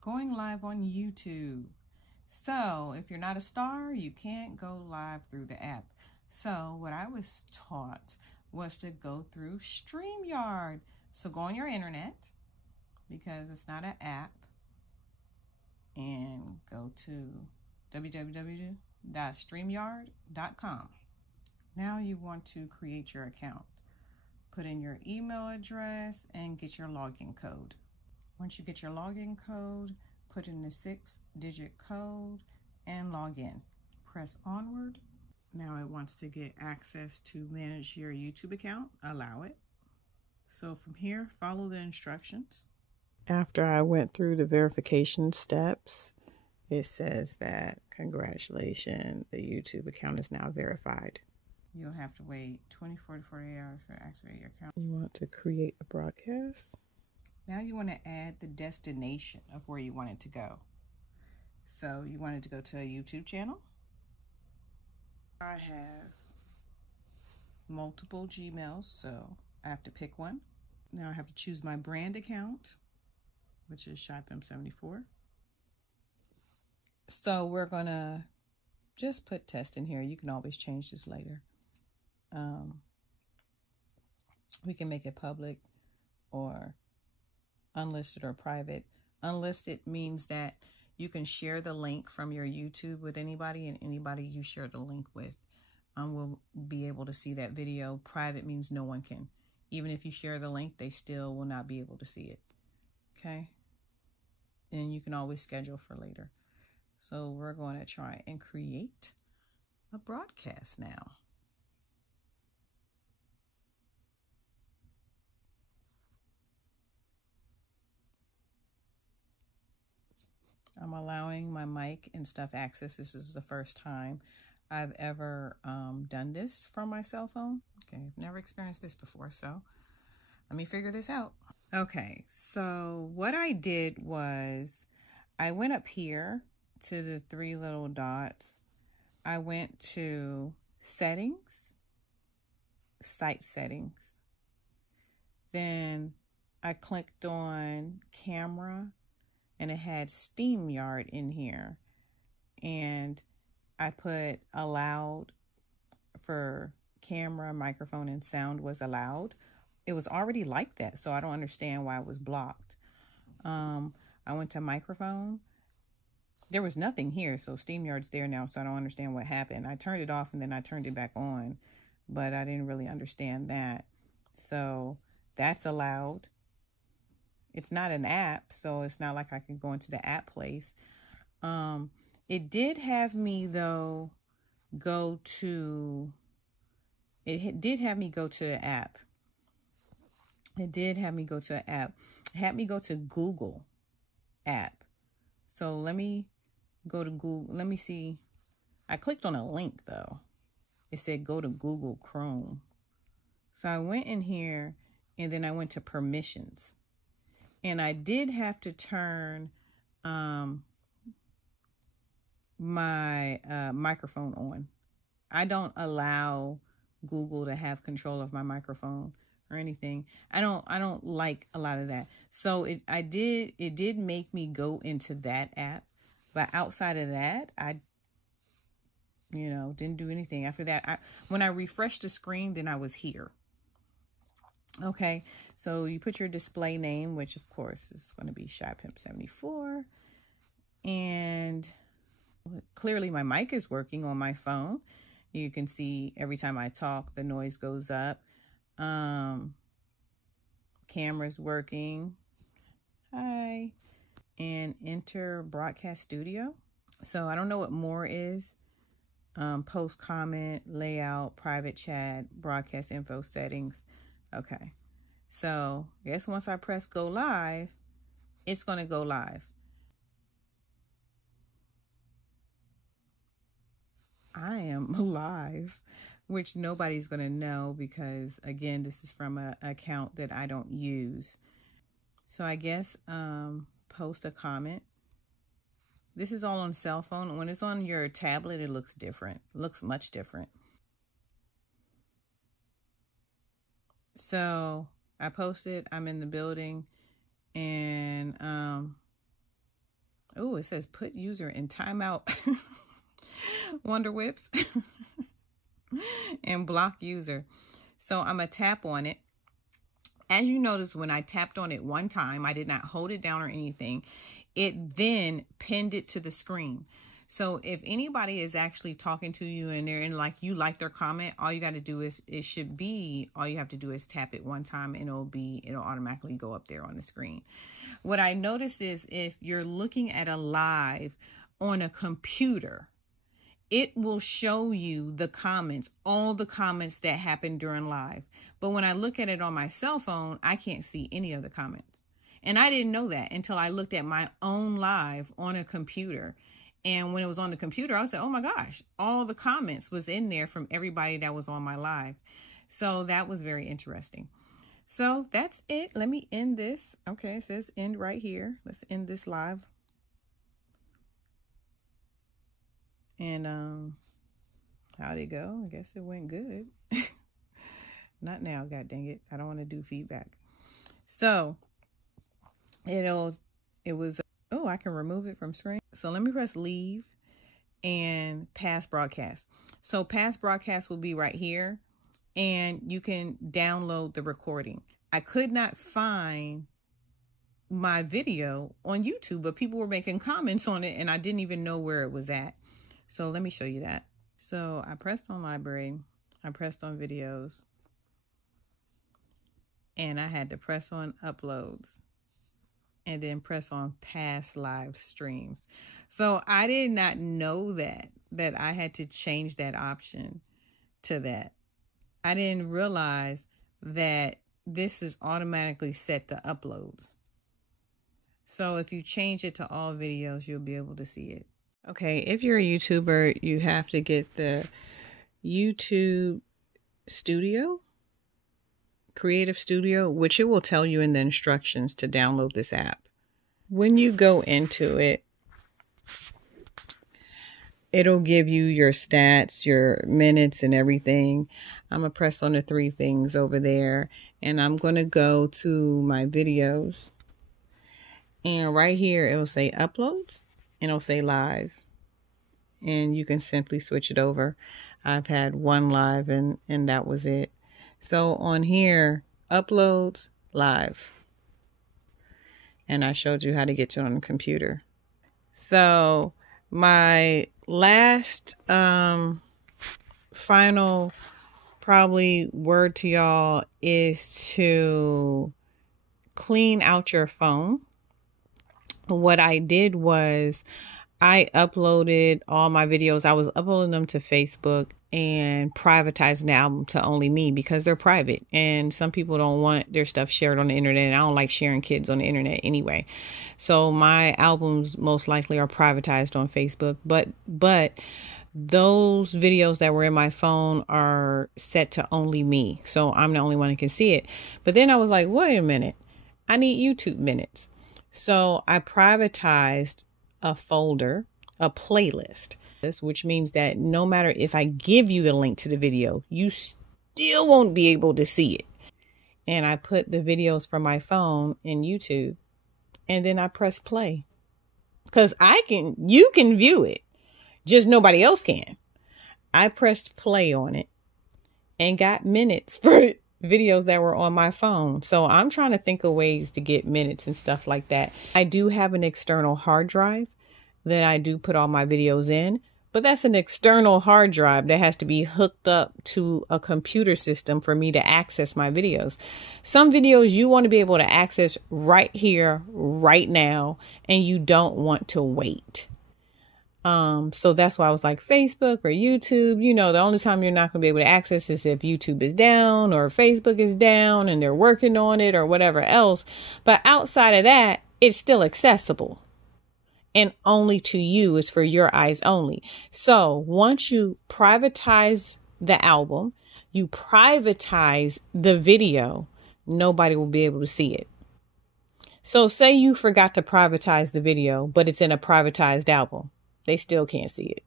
going live on YouTube. So if you're not a star, you can't go live through the app. So what I was taught was to go through Streamyard. So go on your internet, because it's not an app, and go to www.streamyard.com. Now you want to create your account. Put in your email address and get your login code. Once you get your login code, put in the 6-digit code and log in. Press onward. Now it wants to get access to manage your YouTube account. Allow it. So from here, follow the instructions. After I went through the verification steps, it says that congratulations, the YouTube account is now verified. You'll have to wait 24 to 48 hours to activate your account. You want to create a broadcast. Now you want to add the destination of where you want it to go. So you want it to go to a YouTube channel. I have multiple Gmails, so I have to pick one. Now I have to choose my brand account, which is ShyPimp74. So we're gonna just put test in here. You can always change this later. We can make it public or unlisted or private. Unlisted means that you can share the link from your YouTube with anybody, and anybody you share the link with will be able to see that video. Private means no one can. Even if you share the link, they still will not be able to see it. Okay? And you can always schedule for later. So we're going to try and create a broadcast now. I'm allowing my mic and stuff access. This is the first time I've ever done this from my cell phone. Okay, I've never experienced this before, so let me figure this out. Okay, so what I did was I went up here to the 3 little dots. I went to settings, site settings. Then I clicked on camera, and it had Streamyard in here. And I put allowed for camera, microphone, and sound was allowed. It was already like that, so I don't understand why it was blocked. I went to microphone. There was nothing here, so Streamyard's there now, so I don't understand what happened. I turned it off and then I turned it back on, but I didn't really understand that. So that's allowed. It's not an app, so it's not like I can go into the app place. It did have me, though, go to... It did have me go to the app. It did have me go to an app. It had me go to Google app. So let me go to Google. Let me see. I clicked on a link, though. It said go to Google Chrome. So I went in here, and then I went to permissions. And I did have to turn my microphone on. I don't allow Google to have control of my microphone or anything. I don't like a lot of that. So it did make me go into that app, but outside of that, I didn't do anything. After that, when I refreshed the screen, then I was here. Okay, so you put your display name, which of course is going to be ShyPimp74, and clearly my mic is working on my phone. You can see every time I talk, the noise goes up. Camera's working. Hi. And enter broadcast studio. So I don't know what more is. Post comment, layout, private chat, broadcast info settings. Okay. So I guess once I press go live, it's going to go live. I am live, which nobody's going to know because, again, this is from an account that I don't use. So I guess post a comment. This is all on cell phone. When it's on your tablet, it looks different. It looks much different. So I posted, I'm in the building, and Oh, it says put user in timeout. Wonder Whips. And block user. So I'm going to tap on it. As you notice, when I tapped on it one time, I did not hold it down or anything. It then pinned it to the screen. So if anybody is actually talking to you and they're in like, you like their comment, all you got to do is, all you have to do is tap it one time and it'll automatically go up there on the screen. What I noticed is if you're looking at a live on a computer, it will show you the comments, all the comments that happened during live. But when I look at it on my cell phone, I can't see any of the comments. And I didn't know that until I looked at my own live on a computer. And when it was on the computer, I was like, oh my gosh, all the comments was in there from everybody that was on my live. So that was very interesting. So that's it. Let me end this. Okay, it says end right here. Let's end this live. And how'd it go? I guess it went good. Not now, god dang it. I don't want to do feedback. So it was, oh, I can remove it from screen. So let me press leave and past broadcast. So past broadcast will be right here and you can download the recording. I could not find my video on YouTube, but people were making comments on it and I didn't even know where it was at. So let me show you that. So I pressed on library, I pressed on videos, and I had to press on uploads and then press on past live streams. So I did not know that I had to change that option to that. I didn't realize that this is automatically set to uploads. So if you change it to all videos, you'll be able to see it. Okay, if you're a YouTuber, you have to get the YouTube Studio, Creative Studio, which it will tell you in the instructions to download this app. When you go into it, it'll give you your stats, your minutes and everything. I'm going to press on the three things over there and I'm going to go to my videos. And right here, it will say uploads and it'll say live. And you can simply switch it over. I've had one live and that was it. So on here, uploads, live. And I showed you how to get to it on the computer. So my last final probably word to y'all is to clean out your phone. What I did was I uploaded all my videos. I was uploading them to Facebook and privatizing the album to only me because they're private and some people don't want their stuff shared on the internet. And I don't like sharing kids on the internet anyway. So my albums most likely are privatized on Facebook, but those videos that were in my phone are set to only me. So I'm the only one who can see it. But then I was like, wait a minute, I need YouTube minutes. So I privatized a folder, a playlist, which means that no matter if I give you the link to the video, you still won't be able to see it. And I put the videos from my phone in YouTube and then I press play because you can view it, just nobody else can. I pressed play on it and got minutes for videos that were on my phone. So I'm trying to think of ways to get minutes and stuff like that. I do have an external hard drive that I do put all my videos in, but that's an external hard drive that has to be hooked up to a computer system for me to access my videos. Some videos you want to be able to access right here, right now, and you don't want to wait. So that's why I was like Facebook or YouTube, you know, the only time you're not going to be able to access is if YouTube is down or Facebook is down and they're working on it or whatever else. But outside of that, it's still accessible and only to you, is for your eyes only. So once you privatize the album, you privatize the video, nobody will be able to see it. So say you forgot to privatize the video, but it's in a privatized album. They still can't see it.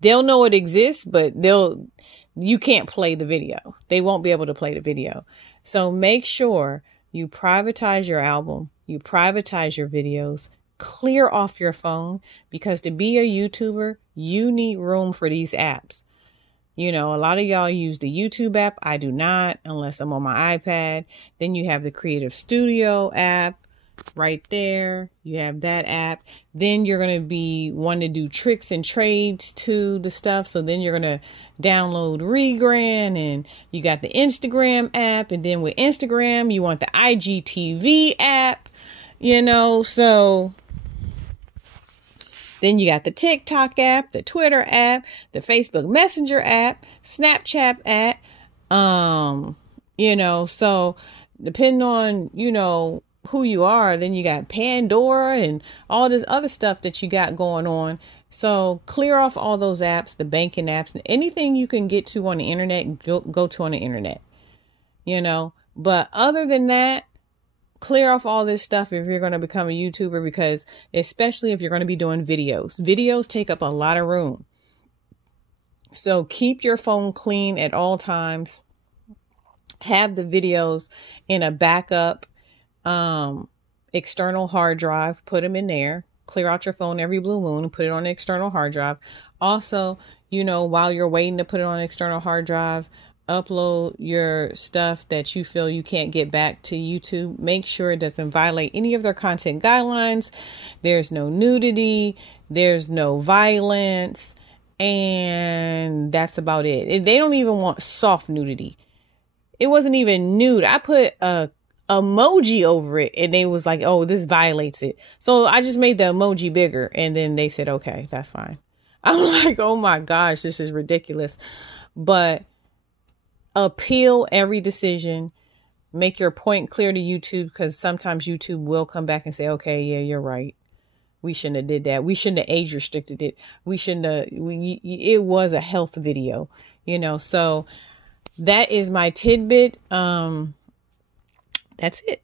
They'll know it exists, but you can't play the video. They won't be able to play the video. So make sure you privatize your album, you privatize your videos, clear off your phone, because to be a YouTuber, you need room for these apps. You know, a lot of y'all use the YouTube app. I do not, unless I'm on my iPad. Then you have the Creative Studio app right there. You have that app. Then you're going to be wanting to do tricks and trades to the stuff. So then you're going to download Regram, and you got the Instagram app. And then with Instagram, you want the IGTV app, you know, so then you got the TikTok app, the Twitter app, the Facebook Messenger app, Snapchat app. You know, so depending on, you know, who you are, then you got Pandora and all this other stuff that you got going on. So clear off all those apps, the banking apps, and anything you can get to on the internet, go to on the internet, you know. But other than that, clear off all this stuff if you're going to become a YouTuber, because especially if you're going to be doing videos take up a lot of room. So keep your phone clean at all times. Have the videos in a backup external hard drive. Put them in there. Clear out your phone every blue moon and put it on an external hard drive. Also, you know, while you're waiting to put it on an external hard drive, upload your stuff that you feel you can't get back to YouTube. Make sure it doesn't violate any of their content guidelines. There's no nudity. There's no violence. And that's about it. They don't even want soft nudity. It wasn't even nude. I put a emoji over it and they was like, oh, this violates it. So I just made the emoji bigger, and then they said, okay, that's fine. I'm like, oh my gosh, this is ridiculous. But appeal every decision. Make your point clear to YouTube, because sometimes YouTube will come back and say, okay, yeah, you're right. We shouldn't have did that. We shouldn't have age restricted it. We shouldn't have, it was a health video, you know. So that is my tidbit. That's it.